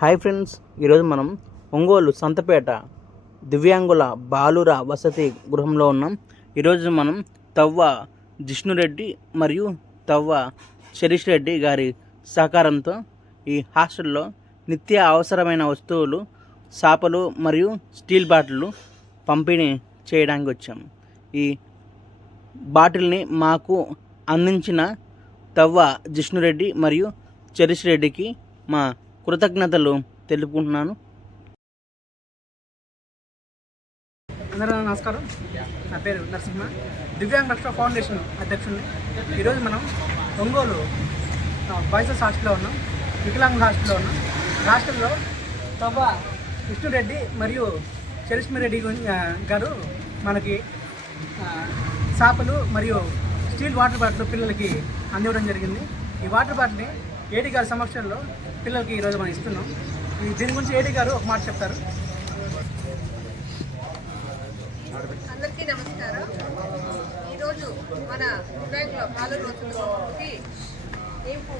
Hi friends ఈరోజు మనం ఒంగోలు సంతపేట దివ్యాంగుల బాలుర వసతి గృహంలో ఉన్నాం. ఈరోజు మనం తవ్వ జిష్ణురెడ్డి మరియు తవ్వ శరీష్ రెడ్డి గారి సహకారంతో ఈ హాస్టల్లో నిత్య అవసరమైన వస్తువులు చాపలు మరియు స్టీల్ బాటిళ్ళు పంపిణీ చేయడానికి వచ్చాం. ఈ బాటిల్ని మాకు అందించిన తవ్వ జిష్ణురెడ్డి మరియు చరిష్ రెడ్డికి మా కృతజ్ఞతలు తెలుపుకుంటున్నాను. అందరూ నమస్కారం. నా పేరు నరసింహ. దివ్యాంగ్ రక్షణ ఫౌండేషన్ అధ్యక్షుడిని. ఈరోజు మనం ఒంగోలు బాయ్సెస్ హాస్టల్లో ఉన్నాం వికలాంగ్ హాస్టల్లో ఉన్నాం. హాస్టల్లో తవ్వ విష్ణురెడ్డి మరియు చరిష్మి రెడ్డి గారు మనకి చాపలు చేపలు మరియు స్టీల్ వాటర్ బాటిల్ పిల్లలకి అందివ్వడం జరిగింది. ఈ వాటర్ బాటిల్ని ఏడి గారి సమక్షంలో పిల్లలకి ఈరోజు మనం ఇస్తున్నాం. ఈ దీని గురించి ఏడి గారు ఒక మాట చెప్తారు. అందరికీ నమస్కారం. ఈరోజు మన దివ్యాంగుల రోజుకి మేము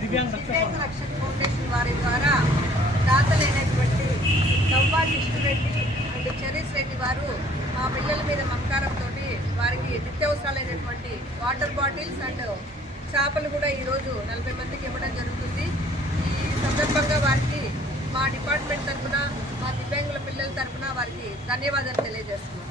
దివ్యాంగ్ రక్ష దివ్యాంగ రక్షణ ఫౌండేషన్ వారి ద్వారా దాతలైనటువంటి నవ్వా కృష్ణరెడ్డి అండ్ చరీష్ రెడ్డి వారు మా పిల్లల మీద మమకారంతో వారికి నిత్యావసరాలైనటువంటి వాటర్ బాటిల్స్ అండ్ చేపలు కూడా ఈరోజు నలభై మందికి ఇవ్వడం జరుగుతుంది ఈ సందర్భంగా వారికి మా డిపార్ట్మెంట్ తరఫున మా దివ్యాంగుల పిల్లల తరఫున వారికి ధన్యవాదాలు తెలియజేస్తున్నాను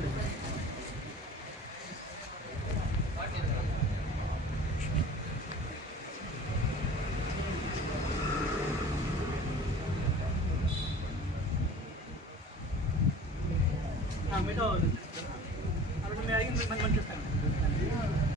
మీతో అక్కడ మేము అడిగింది మంచి మంచి చెప్తాను